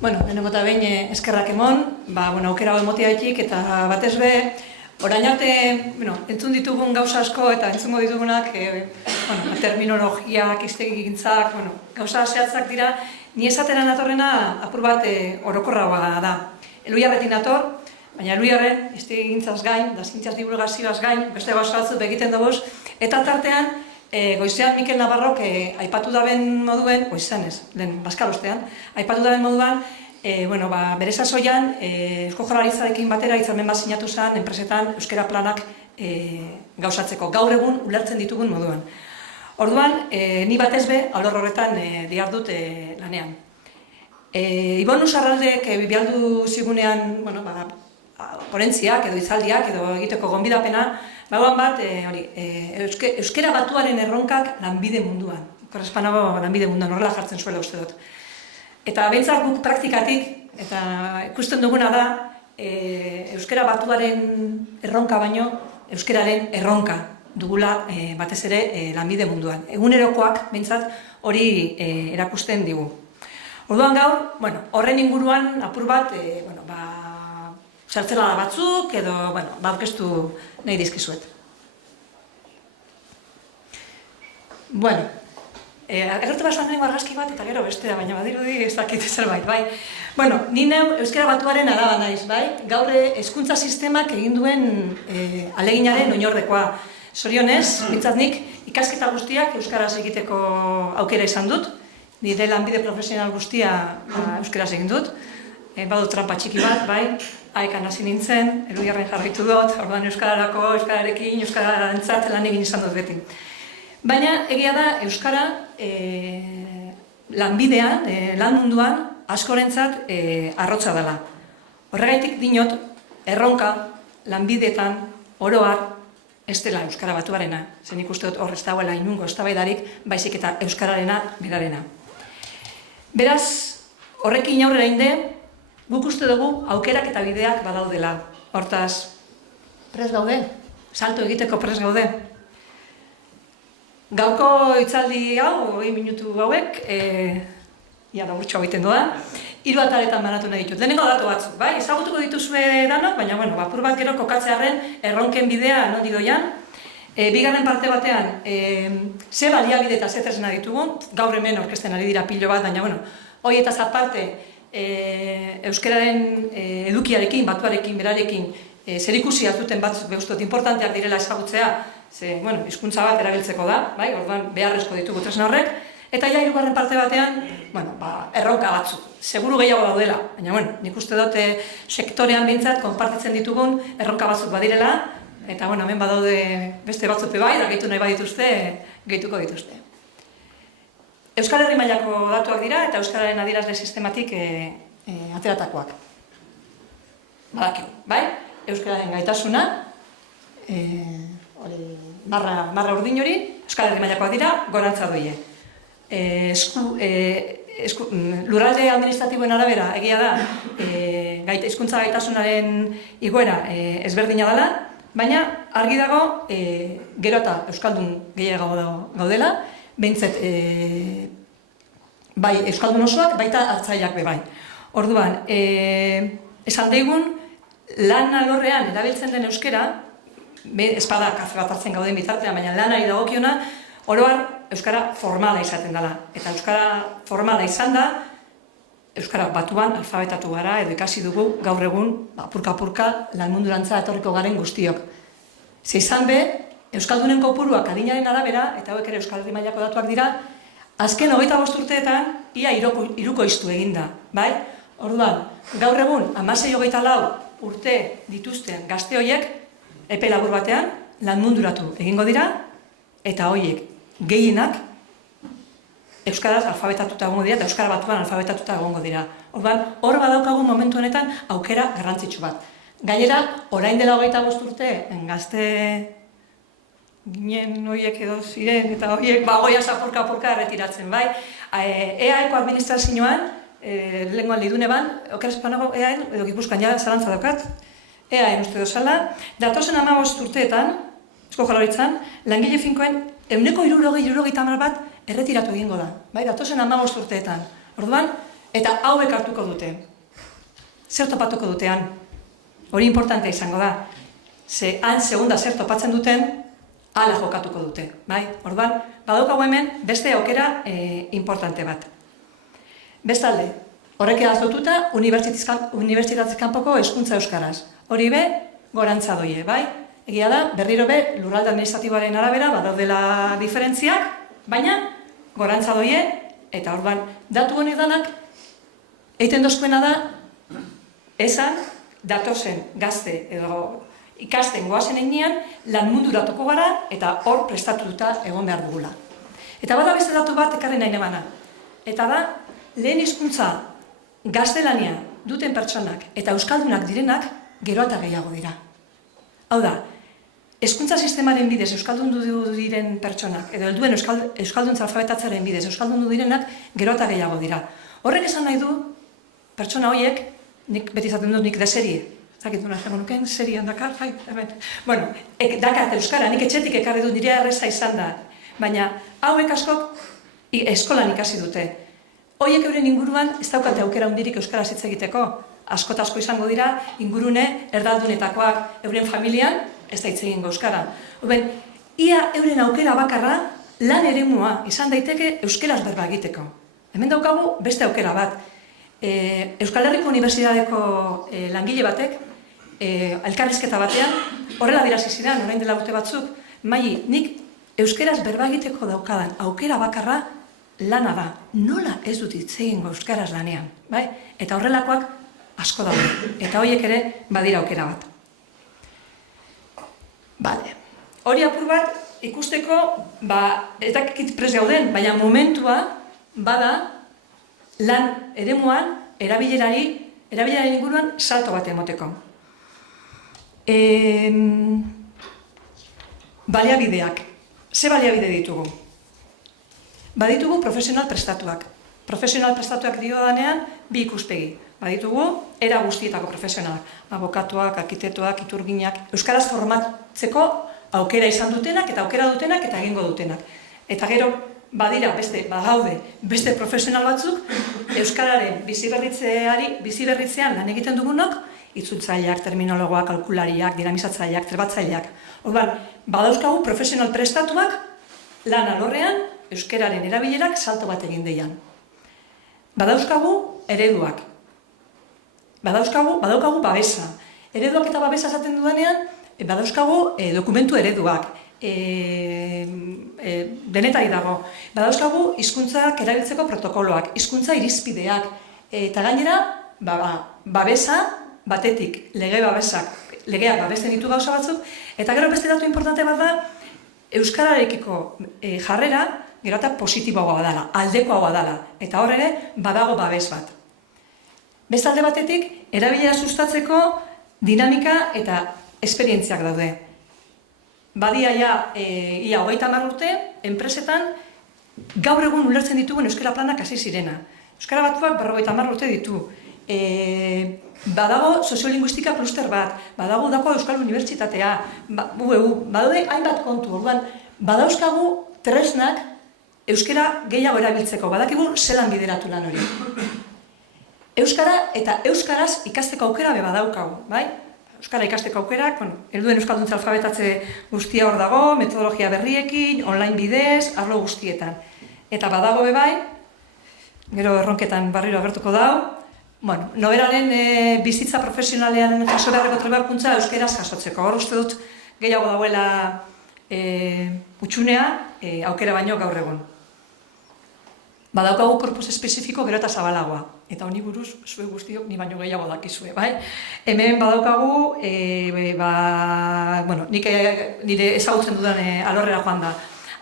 Bueno, lehenengo eta behin eskerrak emon, aukera hau emotiaitik eta batez be, orain arte, entzun ditugun gauza asko eta entzungo ditugunak, terminologiak, hiztegigintzak, gauza zehatzak dira, ni esatera natorrena apur bat orokorragoa da. Eluiarretik nator, baina eluiarren hiztegigintzaz gain, da zientziaz divulgazioaz gain, beste gauza batzuk egiten dugu, eta tartean, goizean Mikel Navarrok aipatu daben moduen, goizean ez, lehen bazkalostean, aipatu daben moduan, bere sasoian, Eusko Jaurlaritzarekin batera hitzarmen bat sinatu zen enpresetan euskara planak gauzatzeko, gaur egun ulertzen ditugun moduan. Orduan, ni batez be, alor horretan dihardut lanean. Ibon Usarraldek bibialdu zigunean, ponentziak edo hitzaldiak edo egiteko gonbidapena, bagoan bat, euskara batuaren erronkak lanbide munduan. Korrespanago lanbide munduan, horrela jartzen zuela uste dut. Eta behintzat guk praktikatik, eta ikusten duguna da, euskara batuaren erronka baino, euskararen erronka dugula batez ere lanbide munduan. Egunerokoak behintzat hori erakusten digu. Orduan gaur, horren inguruan apur bat, zertzelada batzuk edo, aurkeztu nahi dizkizuet. Agertu basoan dengo argazki bat eta gero bestea, baina badirudi ez dakit zerbait, bai. Ni neu euskara batuaren alaba naiz, bai. Gaur hezkuntza sistemak egin duen aleginaren oinordekoa. Zorionez, bintzat nik ikasketa guztiak euskaraz egiteko aukera izan dut. Nire lanbide profesional guztia euskaraz egin dut. Badu trampa txiki bat, bai. Aekan hasi nintzen, Eluiarren jarraitu dut, orduan euskararako, euskararekin, euskararentzat lan egin izan dut beti. Baina egia da euskara lanbidean, lan munduan, askorentzat arrotza dela. Horregaitik dinot, erronka lanbideetan oroar ez dela euskara batuarena. Zen ikuste dut hor ez dagoela inungo eztabaidarik, baizik eta euskararena berarena. Beraz, horrekin aurrera inde, guk uste dugu aukerak eta bideak badaudela. Hortaz, prest gaude? Salto egiteko prest gaude? Gauko hitzaldi hau, 20 minutu hauek, ia laburtxo egiten doa, 3 ataletan banatu nahi ditut. Lehenengo datu batzuk, bai? Ezagutuko dituzue danok, baina, apur bat gero kokatzearen erronken bidea nondi doian. Bigarren parte batean, ze baliabide eta ze tresna ditugun, gaur hemen orkesten ari dira pilo bat, baina, horietaz aparte, euskararen edukiarekin, batuarekin, berarekin, zerikusi duten batzuk behustot importanteak direla ezagutzea, ze, hizkuntza bat erabiltzeko da, bai, orduan beharrezko ditugu tresna horrek, eta ja hirugarren parte batean, erronka batzuk, seguru gehiago daudela, baina, nik uste dut sektorean behintzat konpartitzen ditugun erronka batzuk badirela, eta, hemen badaude beste batzuk bai, da gehitu nahi badituzte, gehituko dituzte. Euskal Herri mailako datuak dira eta euskararen adierazle sistematik ateratakoak. Badakigu, bai? Euskararen gaitasuna, barra urdin hori, Euskal Herri mailakoak dira, gorantza doie. Lurralde administratiboen arabera, egia da, hizkuntza gaitasunaren igoera ezberdina dela, baina argi dago, gero eta euskaldun gehiago gaudela, behintzet, bai, euskaldun osoak, baita hartzaileak be bai. Orduan, esan daigun, lan alorrean erabiltzen den euskara, espada kafe bat hartzen gauden bitartean, baina lanari dagokiona, oroar euskara formala izaten dela. Eta euskara formala izan da, euskara batuan alfabetatu gara, edo ikasi dugu gaur egun, apurka-apurka, lan mundurantza etorriko garen guztiok. Ze izan be, euskaldunen kopuruak adinaren arabera, eta hauek ere Euskal Herri mailako datuak dira, azken 25 urteetan, ia hirukoiztu eginda, bai? Orduan, gaur egun, 16-24 urte dituzten gazte horiek, epe labur batean, lan munduratu egingo dira, eta horiek gehienak euskaraz alfabetatuta egongo dira, eta euskara batuan alfabetatuta egongo dira. Orduan, hor badaukagun momentu honetan aukera garrantzitsu bat. Gainera, orain dela 25 urte, gazte ginen horiek edo ziren, eta horiek goiaz apurka erretiratzen, bai? EAeko administrazioan, lehengoan lidune ban, okerazpanago EAen, edo Gipuzkoan ja zalantza daukat, EAen uste dozala, datozen 15 urteetan, Eusko Jaurlaritzan, langile finkoen 160 bat erretiratu egingo da, bai, datozen 15 urteetan. Orduan, Eta hauek hartuko dute. Zer topatuko dutean? Hori importantea izango da. Ze han segunda zer topatzen duten, hala jokatuko dute. Orduan, badaukagu hemen beste aukera importante bat. Bestalde, horrek lotuta unibertsitatez kanpoko hezkuntza euskaraz. Hori be, gorantza doie, bai? Egia da, berriro be, lurralde administratiboaren arabera, badaudela diferentziak, baina gorantza doie, eta orduan, datu honek danak, egiten dozkuena da, esan, datozen gazte edo ikasten goazen egnean, lan munduratuko gara, eta hor prestatuta egon behar dugula. Eta bada beste datu bat ekarri nahi nebana. Eta da, lehen hizkuntza gaztelania duten pertsonak eta euskaldunak direnak gero eta gehiago dira. Hau da, hezkuntza sistemaren bidez euskaldundu diren pertsonak, edo helduen euskalduntza alfabetatzearen bidez euskaldundu direnak gero eta gehiago dira. Horrek esan nahi du, pertsona horiek, nik beti izaten dut nik deserie, zakituna esango nuken, serien dakar, hemen. Bueno, dakar euskara, nik etxetik ekarri dut nire erreza izan da, baina hauek askok eskolan ikasi dute. Horiek euren inguruan ez daukate aukera hundirik euskaraz hitz egiteko. Asko eta asko izango dira, ingurune erdaldunetakoak euren familian, ez da hitz egingo euskara. Ia euren aukera bakarra lan eremua izan daiteke euskaraz berba egiteko. Hemen daukagu beste aukera bat. Euskal Herriko Unibertsitateko langile batek, elkarrizketa batean, horrela dirazi zidan, orain dela urte batzuk, Mai, nik euskaraz berba egiteko daukadan aukera bakarra lana da. Nola ez dut hitz egingo euskaraz lanean, bai? Eta horrelakoak asko daude, eta horiek ere badira aukera bat. Bale. Hori apur bat ikusteko, ez dakit prest gauden, baina momentua bada lan eremuan erabileraren inguruan salto bat emoteko. Baliabideak. Ze baliabide ditugu? Baditugu profesional prestatuak. Profesional prestatuak dio danean, bi ikuspegi. Baditugu, era guztietako profesionalak. Abokatuak, arkitektoak, iturginak, euskaraz formatzeko aukera izan dutenak, eta aukera dutenak, eta egingo dutenak. Eta gero, bagaude beste profesional batzuk, euskararen biziberritzean lan egiten dugunok, itzultzaileak, terminologoak, kalkulariak, dinamizatzaileak, trebatzaileak. Orduan, badauzkagu profesional prestatuak lan alorrean, euskararen erabilerak salto bat egin deian. Badauzkagu ereduak. Badaukagu babesa. Ereduak eta babesa esaten dudanean, badauzkagu dokumentu ereduak. Denetari dago. Badauzkagu hizkuntzak erabiltzeko protokoloak, hizkuntza irizpideak, eta gainera, babesa batetik, legeak babesten ditu gauza batzuk, eta gero beste datu importante bat da, euskararekiko jarrera, gero eta positiboagoa dela, aldekoagoa dela, eta hor ere, badago babes bat. Beste alde batetik, erabilera sustatzeko dinamika eta esperientziak daude. Badia ia 30 urte, enpresetan, gaur egun ulertzen ditugun euskara planak hasi zirena. Euskara batuak 50 urte ditu. Badago soziolinguistika kluster bat, badago Euskal Unibertsitatea, badaude hainbat kontu, orduan, badauzkagu tresnak euskara gehiago erabiltzeko, badakigu zelan bideratu lan hori. Euskara eta euskaraz ikasteko aukera badaukagu, bai? Euskara ikasteko aukerak, helduen euskalduntza alfabetatze guztia hor dago, metodologia berriekin, online bidez, arlo guztietan. Eta badago bai, gero erronketan barriro agertuko dau, noberaren bizitza profesionalean jaso beharreko trebakuntza euskeraz jasotzeko. Hor uste dut gehiago dauela utxunea aukera baino gaur egun. Badaukagu korpus espezifiko gero eta zabalagoa. Eta honi buruz, zue guztiok ni baino gehiago dakizue, bai? Hemen badaukagu, nik nire ezagutzen dudan alorrera joan da.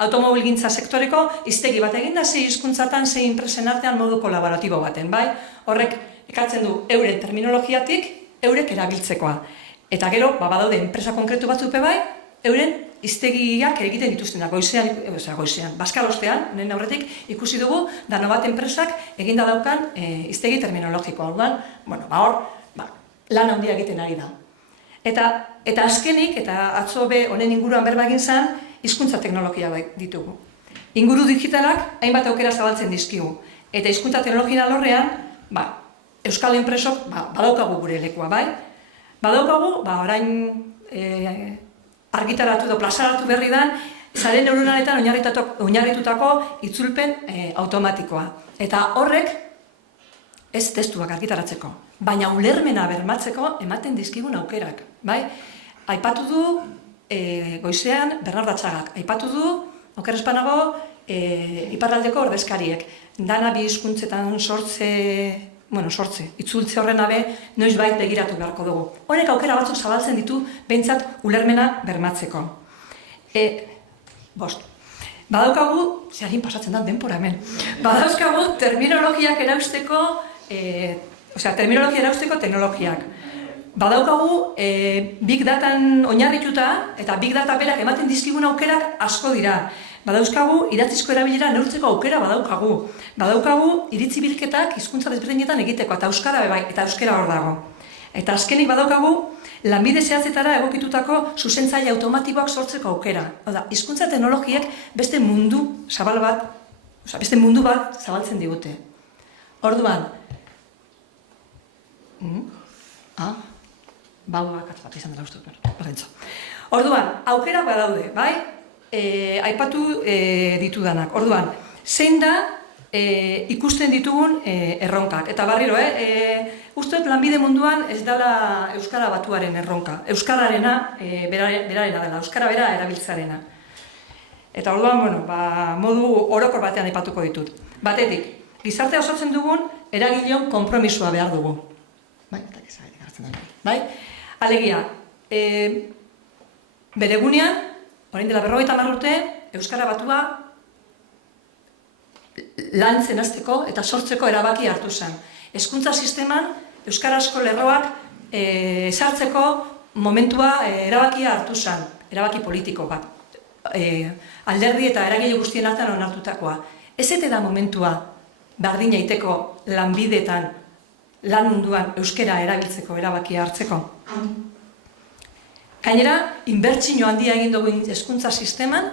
Automobilgintza sektoreko hiztegi bat eginda, sei hizkuntzatan, sei enpresen artean modu kolaboratibo baten, bai? Horrek ekartzen du euren terminologiatik, eurek erabiltzekoa. Eta gero, badaude enpresa konkretu batzuk bai, euren hiztegiak egiten dituztenak, goizean, bazkalostean, nien aurretik ikusi dugu, dano bat enpresak eginda daukan hiztegi terminologikoa. Orduan, hor, lan handia egiten ari da. Eta azkenik, eta atzo be honen inguruan berba egin zen, hizkuntza teknologia ditugu. Inguru digitalak hainbat aukera zabaltzen dizkigu. Eta hizkuntza teknologia alorrean, Euskal enpresok badaukagu gure lekua, bai? Badaukagu, orain argitaratu edo plazaratu berri dan, sare neuronaletan oinarritutako itzulpen automatikoa. Eta horrek, ez testuak argitaratzeko, baina ulermena bermatzeko ematen dizkigun aukerak, bai? Aipatu du goizean Bernardo Atxagak, aipatu du, oker espanago, iparraldeko ordezkariek, dana bi hizkuntzetan sortze, itzultze horren abe, noiz bait begiratu beharko dugu. Honek aukera batzuk zabaltzen ditu, behintzat ulermena bermatzeko. Badaukagu, zeharin pasatzen da denpora hemen, badauzkagu terminologiak erausteko, terminologia erausteko teknologiak. Badaukagu Big Datan oinarrituta, eta Big Data berak ematen dizkigun aukerak asko dira. Badauzkagu idatzizko erabilera neurtzeko aukera badaukagu. Badaukagu iritzi bilketak hizkuntza desberdinetan egiteko, eta euskara bebai, eta euskara hor dago. Eta azkenik badaukagu lanbide zehatzetara egokitutako zuzentzaile automatikoak sortzeko aukera. Hizkuntza teknologiek beste mundu zabal bat, beste mundu bat zabaltzen digute. Orduan, bakatz bat izan dela uste dut, Orduan, aukera badaude, bai? Aipatu ditudanak. Orduan, zein da ikusten ditugun erronkak. Eta barriro, uste dut lanbide munduan ez dela Euskara Batuaren erronka. Euskararena berarena dela, Euskara bera erabiltzarena. Eta orduan, modu orokor batean aipatuko ditut. Batetik, gizartea osatzen dugun eragileon konpromisoa behar dugu. Bai? Alegia, bere gunean, orain dela 50 urte, Euskara Batua lantzen hasteko eta sortzeko erabaki hartu zen. Hezkuntza sisteman euskarazko lerroak sartzeko momentua erabakia hartu zen, erabaki politiko bat. Alderdi eta eragile guztien artean onartutakoa. Ez da momentua berdina iteko lanbideetan, lan munduan euskara erabiltzeko erabakia hartzeko. Gainera, inbertsio handia egin dugu hezkuntza sisteman,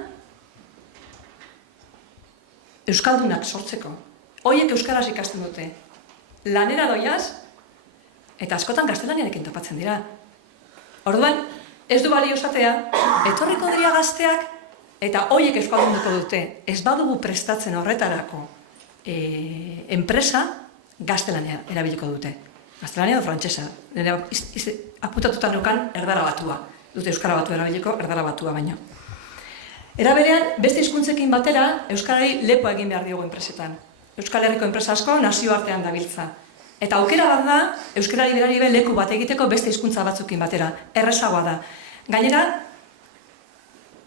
euskaldunak sortzeko. Hoiek euskaraz ikasten dute. Lanera doiaz, eta askotan gaztelaniarekin topatzen dira. Orduan, ez du balio esatea, etorriko dira gazteak, eta hoiek euskaldunduko dute. Ez badugu prestatzen horretarako enpresa, gaztelania erabiliko dute. Gaztelania edo frantsesa. Aputatuta neukan erdara batua. Dute euskara batua erabiliko, erdara batua baino. Era berean, beste hizkuntzekin batera, euskarari lepoa egin behar diogu enpresetan. Euskal Herriko enpresa asko nazioartean dabiltza. Eta aukera bat da, euskarari berari leku bat egiteko beste hizkuntza batzukin batera. Errezagoa da. Gainera,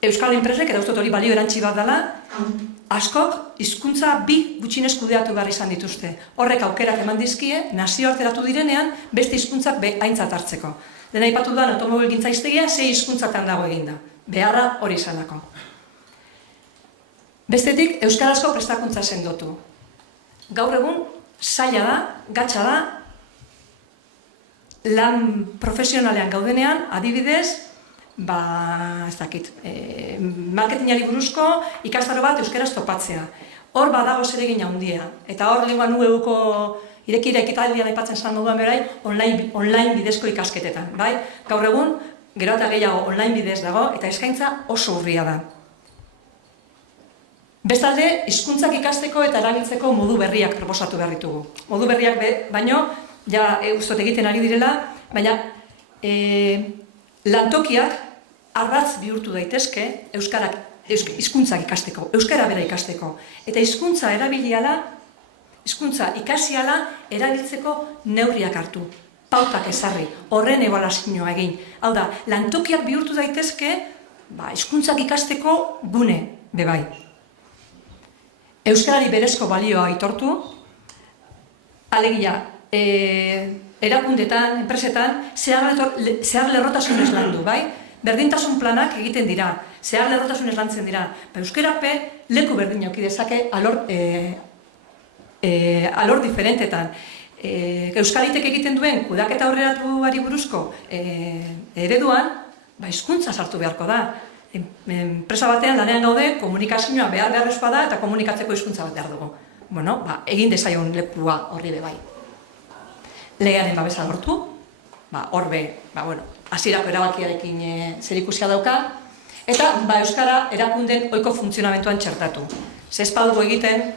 euskal enpresek, eta uste hori balio erantzi bat dela, askok hizkuntza bi gutxinez kudeatu behar izan dituzte. Horrek aukerak eman dizkie, nazioarteratu direnean, beste hizkuntzak aintzat hartzeko. Dena aipatu da, automobilgintza hiztegia, 6 hizkuntzatan dago eginda. Beharra hori izanako. Bestetik, euskarazko prestakuntza sendotu. Gaur egun, zaila da, gatsa da, lan profesionalean gaudenean, adibidez, ez dakit, marketingari buruzko ikastaro bat euskaraz topatzea. Hor badago zeregin handia. Eta hor lenguan nueuko irekira ekitaldian aipatzen zan moduan berai, online bidezko ikasketetan. Gaur egun, gero eta gehiago online bidez dago, eta eskaintza oso urria da. Bestalde, hizkuntzak ikasteko eta erabiltzeko modu berriak proposatu behar ditugu. Modu berriak baino, ja uztot egiten ari direla, baina lantokiak ardatz bihurtu daitezke hizkuntzak ikasteko, euskara bera ikasteko. Eta hizkuntza erabiliala, hizkuntza ikasiala erabiltzeko neurriak hartu, pautak ezarri, horren ebaluazioa egin. Hau da, lantokiak bihurtu daitezke hizkuntzak ikasteko gune bebai. Euskarari berezko balioa aitortu, alegia, erakundetan, enpresetan, zehar lerrotasunez landu, bai? Berdintasun planak egiten dira, zehar lerrotasunez lantzen dira. Euskarape leku berdin auki dezake alor diferentetan. Euskalitek egiten duen kudaketa aurreratuari buruzko ereduan, hizkuntza sartu beharko da. Enpresa batean lanean gaude, komunikazioa beharrezkoa da eta komunikatzeko hizkuntza bat behar dugu. Egin dezaion lekua horri bai. legearen babesa lortu, horbe, hasierako erabakiarekin zerikusia dauka, eta Euskara erakunden ohiko funtzionamentuan txertatu. Ze ez badugu egiten,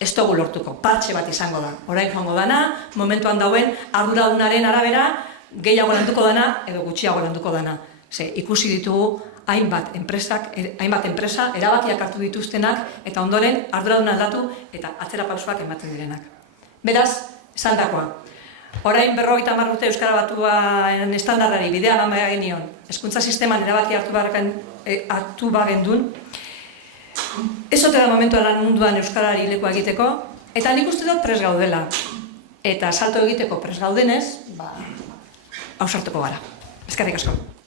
ez dugu lortuko, partxe bat izango da. Orain joango dana, momentuan dauen arduradunaren arabera, gehiago landuko dana edo gutxiago landuko dana. Ze ikusi ditugu hainbat enpresa erabakiak hartu dituztenak eta ondoren arduraduna aldatu eta atzerapausoak ematen direnak. Beraz, esandakoa. Orain 50 urte Euskara Batuaren estandarrari bidea eman behar genion, hezkuntza sisteman erabaki hartu bagendun, ez ote da momentua lan munduan Euskarari lekua egiteko, eta nik uste dut prest gaudela. Eta salto egiteko prest gaudenez, ausartuko gara. Eskerrik asko.